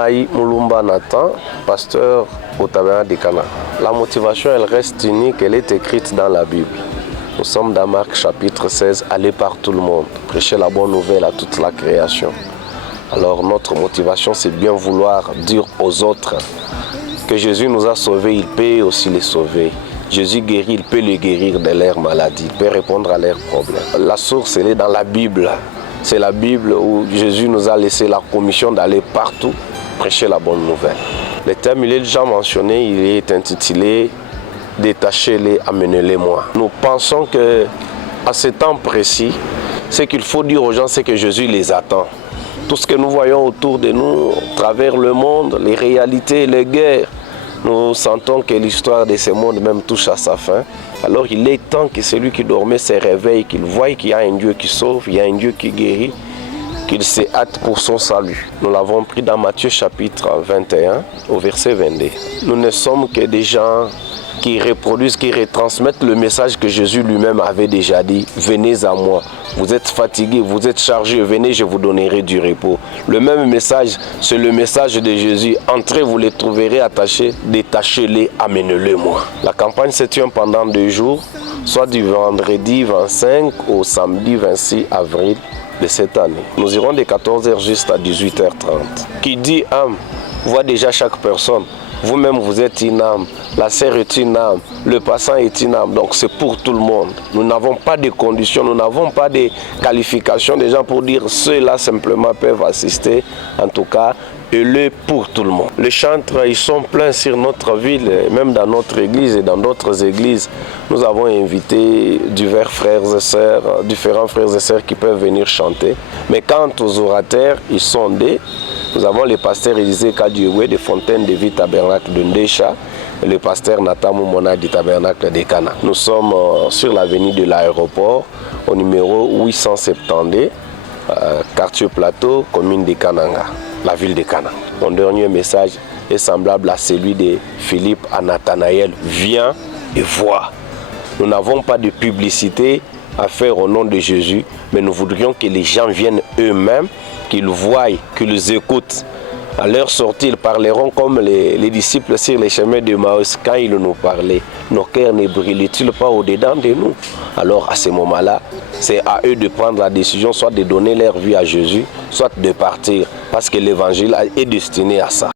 Nai Mulumba Nathan, pasteur au tabernacle de Cana. La motivation, elle reste unique, elle est écrite dans la Bible. Nous sommes dans Marc chapitre 16, allez par tout le monde, prêcher la bonne nouvelle à toute la création. Alors notre motivation, c'est bien vouloir dire aux autres que Jésus nous a sauvés, il peut aussi les sauver. Jésus guérit, il peut les guérir de leurs maladies, il peut répondre à leurs problèmes. La source, elle est dans la Bible. C'est la Bible où Jésus nous a laissé la commission d'aller partout prêcher la bonne nouvelle. Le thème, il est déjà mentionné, il est intitulé « Détachez-les, amenez-les moi ». Nous pensons qu'à ce temps précis, ce qu'il faut dire aux gens, c'est que Jésus les attend. Tout ce que nous voyons autour de nous, à travers le monde, les réalités, les guerres, nous sentons que l'histoire de ce monde même touche à sa fin. Alors il est temps que celui qui dormait se réveille, qu'il voie qu'il y a un Dieu qui sauve, il y a un Dieu qui guérit, qu'il se hâte pour son salut. Nous l'avons pris dans Matthieu chapitre 21 au verset 22. Nous ne sommes que des gens qui reproduisent, qui retransmettent le message que Jésus lui-même avait déjà dit. Venez à moi, vous êtes fatigués, vous êtes chargés, venez, je vous donnerai du repos. Le même message, c'est le message de Jésus. Entrez, vous les trouverez attachés, détachez-les, amenez-les moi. La campagne se tient pendant 2 jours, soit du vendredi 25 au samedi 26 avril de cette année. Nous irons de 14h jusqu'à 18h30. Qui dit âme, voit déjà chaque personne. Vous-même, vous êtes une âme, la sœur est une âme, le passant est une âme, donc c'est pour tout le monde. Nous n'avons pas de conditions, nous n'avons pas de qualifications des gens pour dire ceux-là simplement peuvent assister, en tout cas, et le pour tout le monde. Les chantres, ils sont pleins sur notre ville, même dans notre église et dans d'autres églises. Nous avons invité divers frères et sœurs, différents frères et sœurs qui peuvent venir chanter. Mais quant aux orateurs, ils sont des... Nous avons le pasteur Élisée Kadioué de Fontaine de Vie Tabernacle de Ndécha et le pasteur Nathan Moumona du Tabernacle de Cana. Nous sommes sur l'avenue de l'aéroport au numéro 872, quartier Plateau, commune de Kananga, la ville de Cana. Mon dernier message est semblable à celui de Philippe à Nathanaël. Viens et vois. Nous n'avons pas de publicité à faire au nom de Jésus, mais nous voudrions que les gens viennent eux-mêmes, qu'ils voient, qu'ils écoutent. À leur sortie, ils parleront comme les disciples sur les chemins de Maïs quand ils nous parlaient. Nos cœurs ne brillent-ils pas au-dedans de nous? Alors à ce moment-là, c'est à eux de prendre la décision, soit de donner leur vie à Jésus, soit de partir, parce que l'évangile est destiné à ça.